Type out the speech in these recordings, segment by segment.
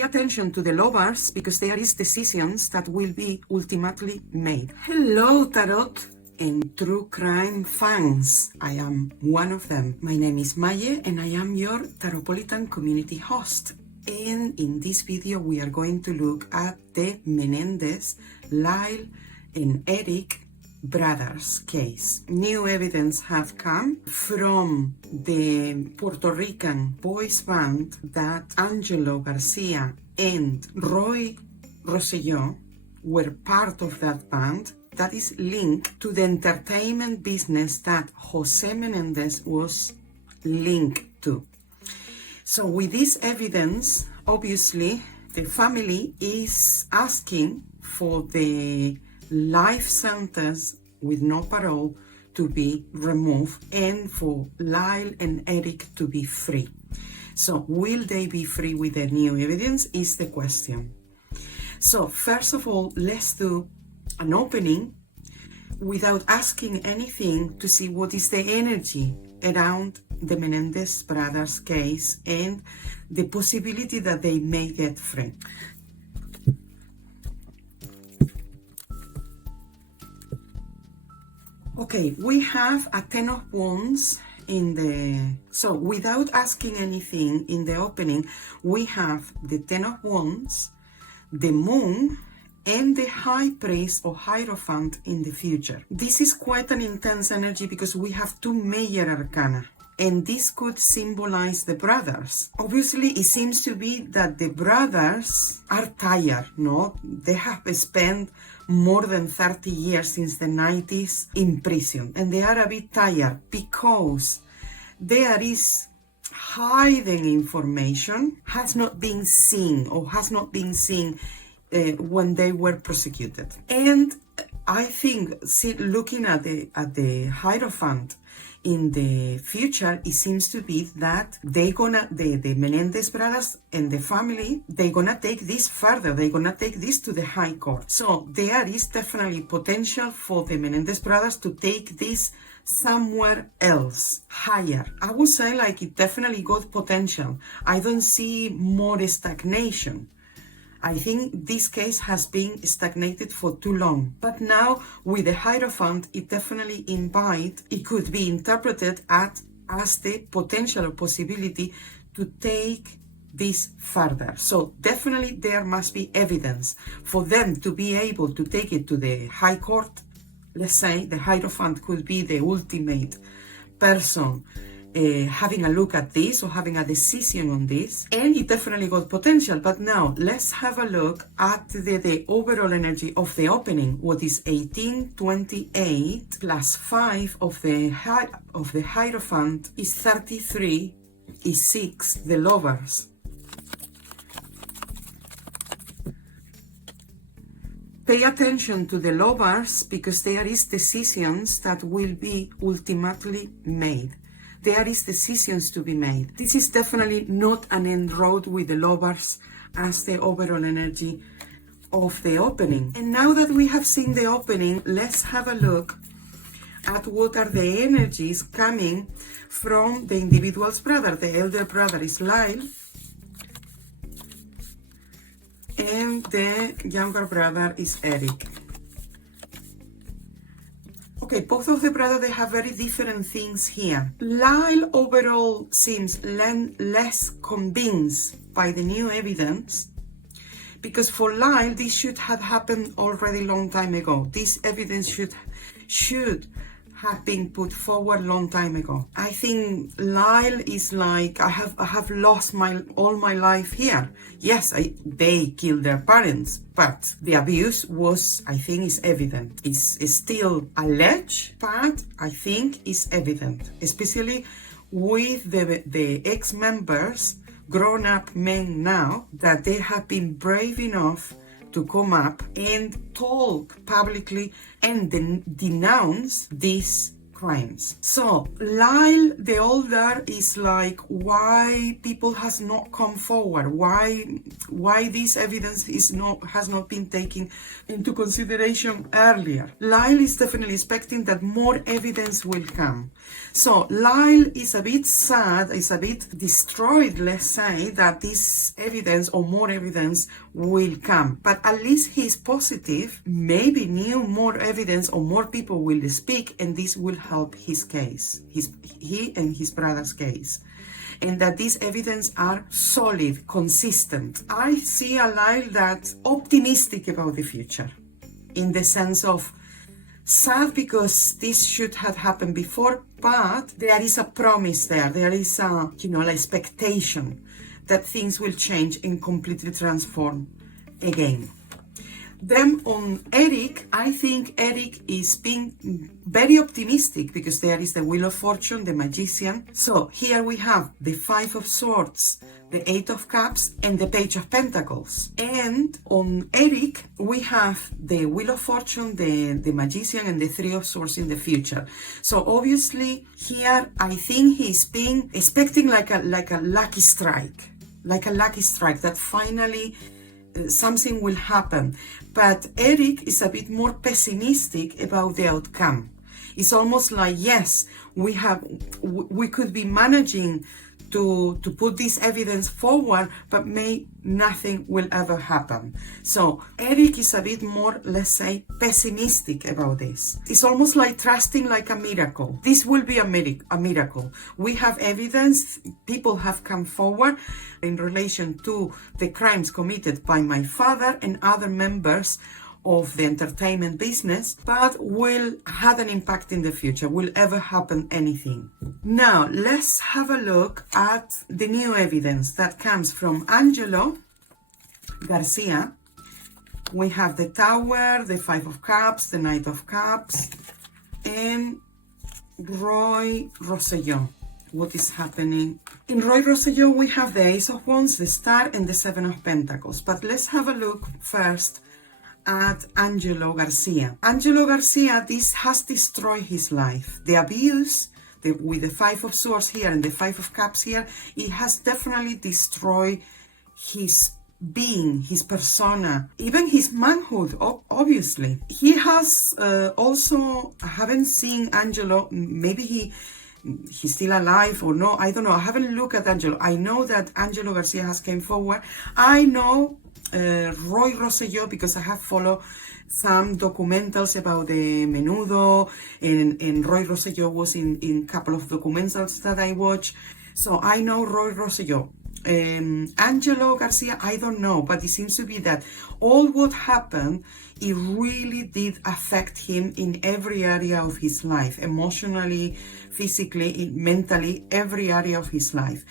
Pay attention to the lovers because there is decisions that will be ultimately made. Hello, Tarot and true crime fans. I am one of them. My name is Maje and I am your Tarotpolitan community host. And in this video we are going to look at the Menendez, Lyle and Erik brothers case. New evidence have come from the Puerto Rican boys band that Angelo Garcia and Roy Rosselló were part of that band that is linked to the entertainment business that Jose Menendez was linked to. So with this evidence, obviously, the family is asking for the life sentence with no parole to be removed and for Lyle and Erik to be free. So will they be free with the new evidence is the question. So first of all, let's do an opening without asking anything to see what is the energy around the Menendez brothers case and the possibility that they may get free. Okay, we have a Ten of Wands in the... So without asking anything in the opening, we have the Ten of Wands, the Moon, and the High Priest or Hierophant in the future. This is quite an intense energy because we have two major arcana, and this could symbolize the brothers. Obviously, it seems to be that the brothers are tired, no? They have spent more than 30 years since the 90s in prison, and they are a bit tired because there is hidden information has not been seen when they were prosecuted. And I think, looking at the Hierophant in the future, it seems to be that the Menendez brothers and the family, they're gonna take this further. They're gonna take this to the High Court. So there is definitely potential for the Menendez brothers to take this somewhere else, higher. I would say like it definitely got potential. I don't see more stagnation. I think this case has been stagnated for too long. But now with the Hierophant, it definitely it could be interpreted as the potential or possibility to take this further. So definitely there must be evidence for them to be able to take it to the High Court. Let's say the Hierophant could be the ultimate person having a look at this or having a decision on this, and it definitely got potential. But now let's have a look at the overall energy of the opening. What is 1828 plus 5 of the Hierophant is 33, is 6, the lovers. Pay attention to the lovers because there is decisions that will be ultimately made. There is decisions to be made. This is definitely not an end road with the lovers as the overall energy of the opening. And now that we have seen the opening, let's have a look at what are the energies coming from the individual's brother. The elder brother is Lyle, and the younger brother is Erik. Okay, both of the brothers, they have very different things here. Lyle overall seems less convinced by the new evidence because for Lyle, this should have happened already long time ago. This evidence should have been put forward long time ago. I think Lyle is like, I have lost all my life here. Yes, they killed their parents, but the abuse was, I think, is evident. It's still alleged, but I think is evident, especially with the ex-members, grown-up men now, that they have been brave enough to come up and talk publicly and then denounce this crimes. So Lyle the older is like, why people has not come forward, why this evidence has not been taken into consideration earlier. Lyle is definitely expecting that more evidence will come. So Lyle is a bit sad, is a bit destroyed, let's say, that this evidence or more evidence will come. But at least he's positive, maybe more evidence or more people will speak, and this will help his case, he and his brother's case. And that these evidence are solid, consistent. I see a Lyle that's optimistic about the future, in the sense of sad because this should have happened before, but there is a promise there. There is a, an expectation that things will change and completely transform again. Then on Erik, I think Erik is being very optimistic because there is the Wheel of Fortune, the Magician. So here we have the Five of Swords, the Eight of Cups, and the Page of Pentacles. And on Erik, we have the Wheel of Fortune, the Magician, and the Three of Swords in the future. So obviously here, I think he's being expecting like a lucky strike, that finally something will happen. But Erik is a bit more pessimistic about the outcome. It's almost like, yes, we could be managing to put this evidence forward, but nothing will ever happen. So Erik is a bit more, let's say, pessimistic about this. It's almost like trusting like a miracle. This will be a miracle. We have evidence, people have come forward in relation to the crimes committed by my father and other members of the entertainment business, but will have an impact in the future. Will ever happen anything? Now, let's have a look at the new evidence that comes from Angelo Garcia. We have the Tower, the Five of Cups, the Knight of Cups, and Roy Rosselló. What is happening? In Roy Rosselló, we have the Ace of Wands, the Star, and the Seven of Pentacles. But let's have a look first at Angelo Garcia. Angelo Garcia, this has destroyed his life. The abuse, with the Five of Swords here and the Five of Cups here, it has definitely destroyed his being, his persona, even his manhood, obviously. He has also, I haven't seen Angelo, maybe he's still alive or no, I don't know. I haven't looked at Angelo. I know that Angelo Garcia has came forward. I know Roy Rosselló because I have followed some documentals about the Menudo, and Roy Rosselló was in a couple of documentals that I watched. So I know Roy Rosselló. Angelo Garcia, I don't know, but it seems to be that all what happened, it really did affect him in every area of his life, emotionally, physically, mentally, every area of his life.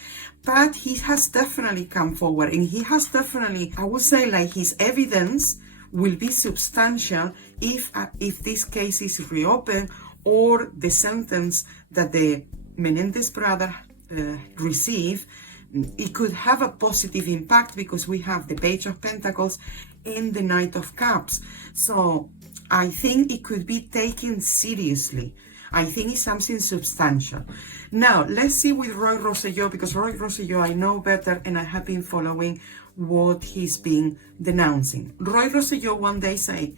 But he has definitely come forward, and he has definitely, I would say, like, his evidence will be substantial if this case is reopened, or the sentence that the Menendez brother receive, it could have a positive impact because we have the Page of Pentacles and the Knight of Cups. So I think it could be taken seriously. I think it's something substantial. Now, let's see with Roy Rosselló, because Roy Rosselló I know better and I have been following what he's been denouncing. Roy Rosselló one day say,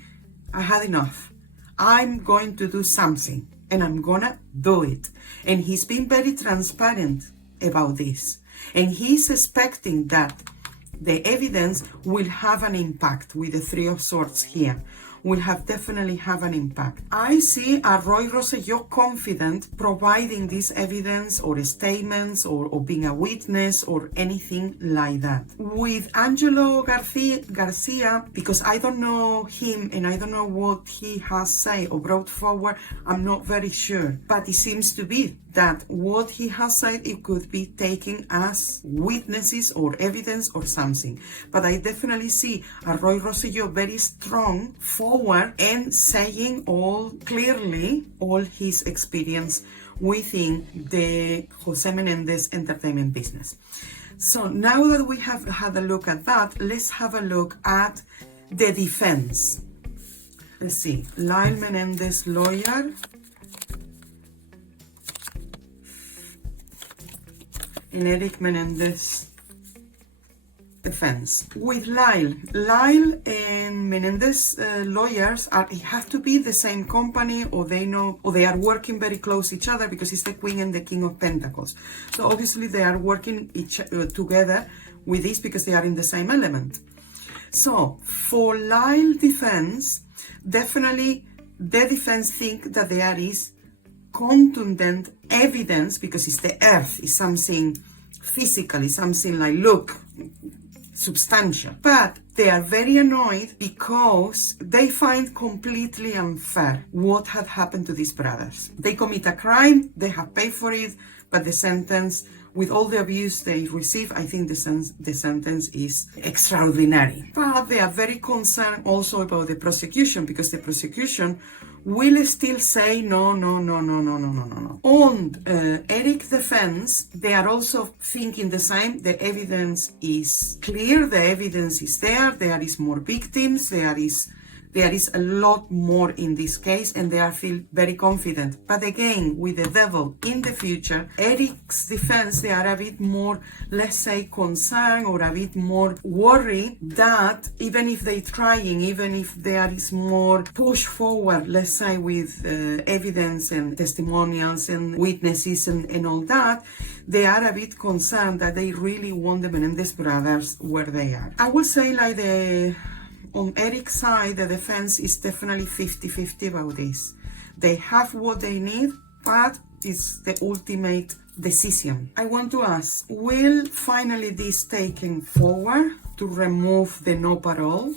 I had enough. I'm going to do something and I'm gonna do it. And he's been very transparent about this. And he's expecting that the evidence will have an impact with the Three of Swords here. Will definitely have an impact. I see a Roy Rosselló confident providing this evidence or statements or being a witness or anything like that. With Angelo Garcia, because I don't know him and I don't know what he has said or brought forward, I'm not very sure. But it seems to be that what he has said, it could be taken as witnesses or evidence or something. But I definitely see a Roy Rosselló very strong forward and saying clearly all his experience within the Jose Menendez entertainment business. So now that we have had a look at that, let's have a look at the defense. Let's see, Lyle Menéndez lawyer, and Erik Menéndez defense. With Lyle and Menendez lawyers it have to be the same company, or they know, or they are working very close each other, because it's the Queen and the King of Pentacles. So obviously they are working together with this because they are in the same element. So for Lyle defense, definitely the defense think that there is contundent evidence, because it's the earth, it's something physical, it's something like, look, substantial. But they are very annoyed because they find completely unfair what had happened to these brothers. They commit a crime, they have paid for it, but the sentence, with all the abuse they receive, I think the sentence is extraordinary. But they are very concerned also about the prosecution, because the prosecution will still say no. On Erik's defense, they are also thinking the same. The evidence is clear, the evidence is there is more victims, there is a lot more in this case, and they feel very confident. But again, with the devil in the future, Erik's defense, they are a bit more, let's say, concerned, or a bit more worried that even if they're trying, even if there is more push forward, let's say, with evidence and testimonials and witnesses and all that, they are a bit concerned that they really want the Menendez brothers where they are. I would say, like, on Erik's side, the defense is definitely 50-50 about this. They have what they need, but it's the ultimate decision. I want to ask, will finally this taken forward to remove the no parole?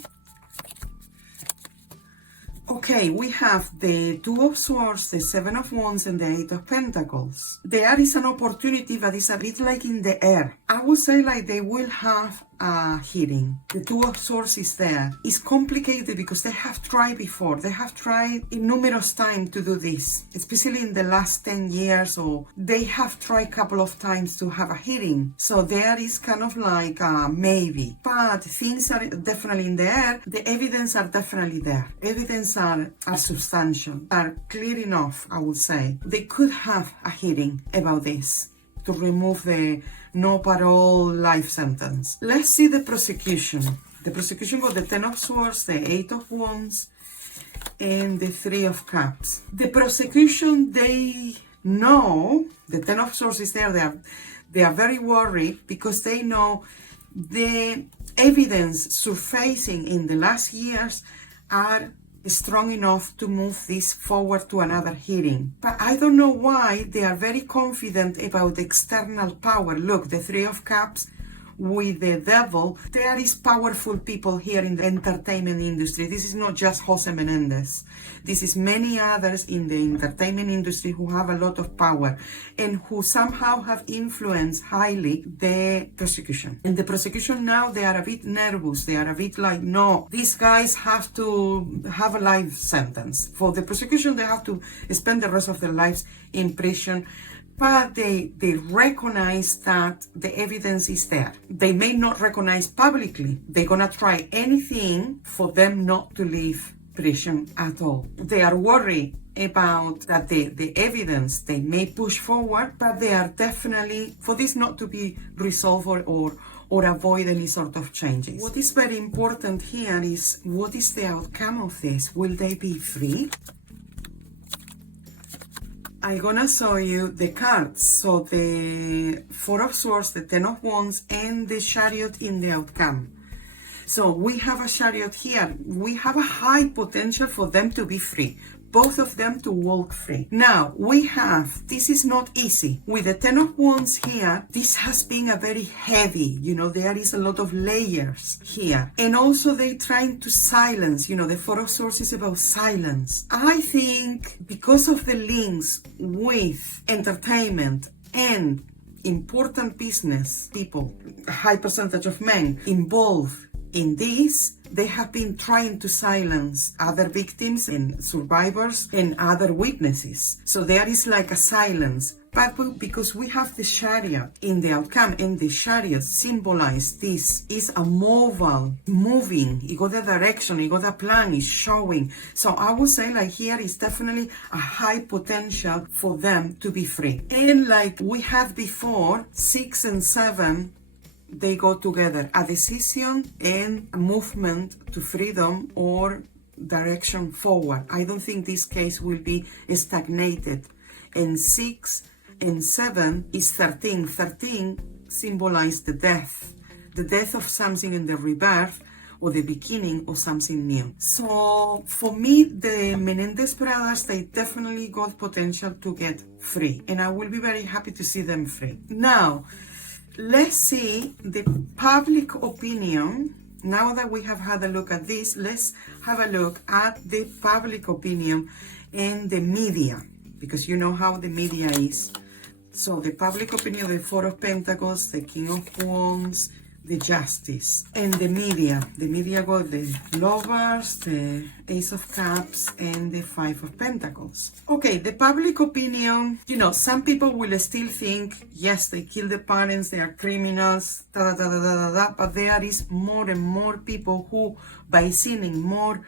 Okay, we have the Two of Swords, the Seven of Wands, and the Eight of Pentacles. There is an opportunity, but it's a bit like in the air. I would say, like, they will have a hearing. The Two of Swords is there. It's complicated because they have tried before. They have tried in numerous times to do this, especially in the last 10 years, or they have tried a couple of times to have a hearing. So there is kind of like a maybe. But things are definitely in the air. The evidence are definitely there. Evidence are substantial, are clear enough, I would say. They could have a hearing about this to remove the no parole life sentence. Let's see the prosecution. The prosecution got the Ten of Swords, the Eight of Wands, and the Three of Cups. The prosecution, they know the Ten of Swords is there. They are very worried because they know the evidence surfacing in the last years are strong enough to move this forward to another hearing. But I don't know why they are very confident about the external power. Look, the Three of Cups with the devil, there is powerful people here in the entertainment industry. This is not just Jose Menendez. This is many others in the entertainment industry who have a lot of power and who somehow have influenced highly the prosecution. And the prosecution now, they are a bit nervous. They are a bit like, no, these guys have to have a life sentence. For the prosecution, they have to spend the rest of their lives in prison. But they recognize that the evidence is there. They may not recognize publicly. They're gonna try anything for them not to leave prison at all. They are worried about that the evidence they may push forward, but they are definitely for this not to be resolved or avoid any sort of changes. What is very important here is, what is the outcome of this? Will they be free? I'm gonna show you the cards. So the Four of Swords, the Ten of Wands, and the Chariot in the outcome. So we have a Chariot here. We have a high potential for them to be free. Both of them to walk free. Now, we have, this is not easy. With the Ten of Wands here, this has been a very heavy, there is a lot of layers here. And also they're trying to silence, the Four of Swords is about silence. I think because of the links with entertainment and important business people, a high percentage of men involved in this, they have been trying to silence other victims and survivors and other witnesses. So there is like a silence. But because we have the Chariot in the outcome, and the Chariot symbolize this is a mobile, moving, it got a direction, it got a plan, it's showing. So I would say like here is definitely a high potential for them to be free. And like we had before, 6 and 7, they go together, a decision and a movement to freedom or direction forward. I don't think this case will be stagnated. And 6 and 7 is 13. 13 symbolizes the death of something in the rebirth or the beginning of something new. So for me, the Menendez brothers, they definitely got potential to get free, and I will be very happy to see them free. Now, let's see the public opinion. Now that we have had a look at this, let's have a look at the public opinion and the media, because you know how the media is. So the public opinion, the Four of Pentacles, the King of Wands, the Justice, and the media. The media got the Lovers, the Ace of Cups, and the Five of Pentacles. Okay, the public opinion, you know, some people will still think, yes, they killed the parents, they are criminals, but there is more and more people who, by seeing more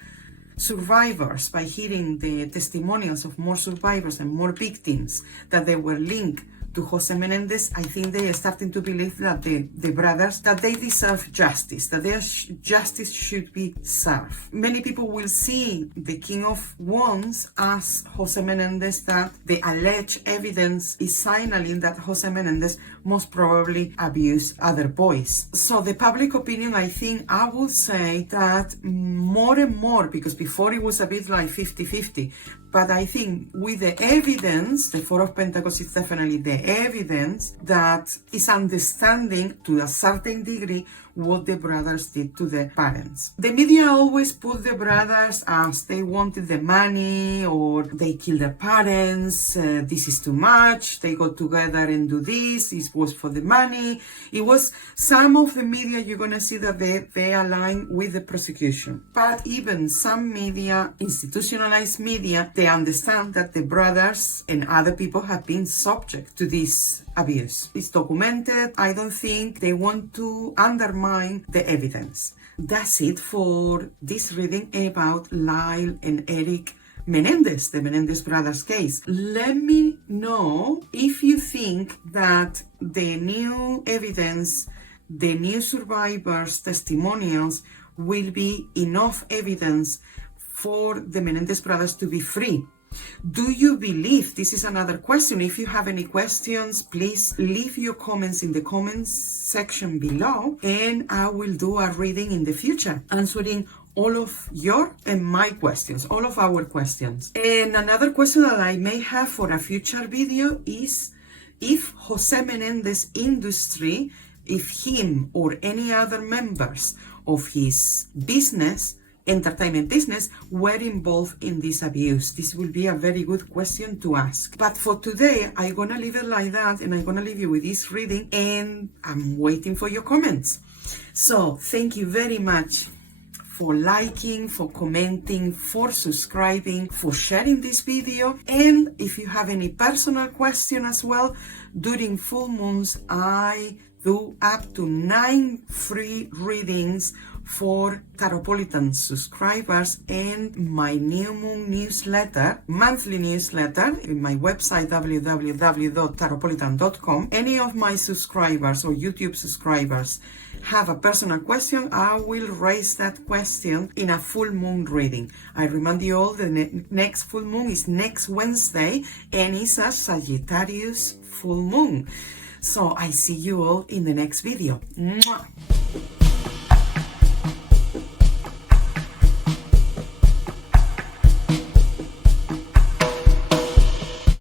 survivors, by hearing the testimonials of more survivors and more victims, that they were linked to Jose Menendez, I think they are starting to believe that the brothers, that they deserve justice, that their justice should be served. Many people will see the King of Wands as Jose Menendez, that the alleged evidence is signaling that Jose Menendez most probably abused other boys. So the public opinion, I think, I would say that more and more, because before it was a bit like 50-50, but I think with the evidence, the Four of Pentacles is definitely the evidence that is understanding to a certain degree what the brothers did to the parents. The media always put the brothers as they wanted the money, or they killed their parents, this is too much, they got together and do this was for the money. It was some of the media, you're gonna see that they align with the prosecution. But even some media, institutionalized media, they understand that the brothers and other people have been subject to this abuse. It's documented. I don't think they want to undermine the evidence. That's it for this reading about Lyle and Erik Menéndez, the Menendez brothers case. Let me know if you think that the new evidence, the new survivors' testimonials will be enough evidence for the Menendez brothers to be free. Do you believe? This is another question. If you have any questions, please leave your comments in the comments section below, and I will do a reading in the future, answering all of your and my questions, all of our questions. And another question that I may have for a future video is if Jose Menendez industry, if him or any other members of his business, entertainment business, were involved in this abuse. This will be a very good question to ask. But for today, I'm gonna leave it like that, and I'm gonna leave you with this reading, and I'm waiting for your comments. So thank you very much for liking, for commenting, for subscribing, for sharing this video. And if you have any personal question as well, during full moons, I do up to 9 free readings for Tarotpolitan subscribers, and my new moon newsletter, monthly newsletter, in my website www.tarotpolitan.com. Any of my subscribers or YouTube subscribers have a personal question, I will raise that question in a full moon reading. I remind you all, the next full moon is next Wednesday, and it's a Sagittarius full moon. So I see you all in the next video. Mwah.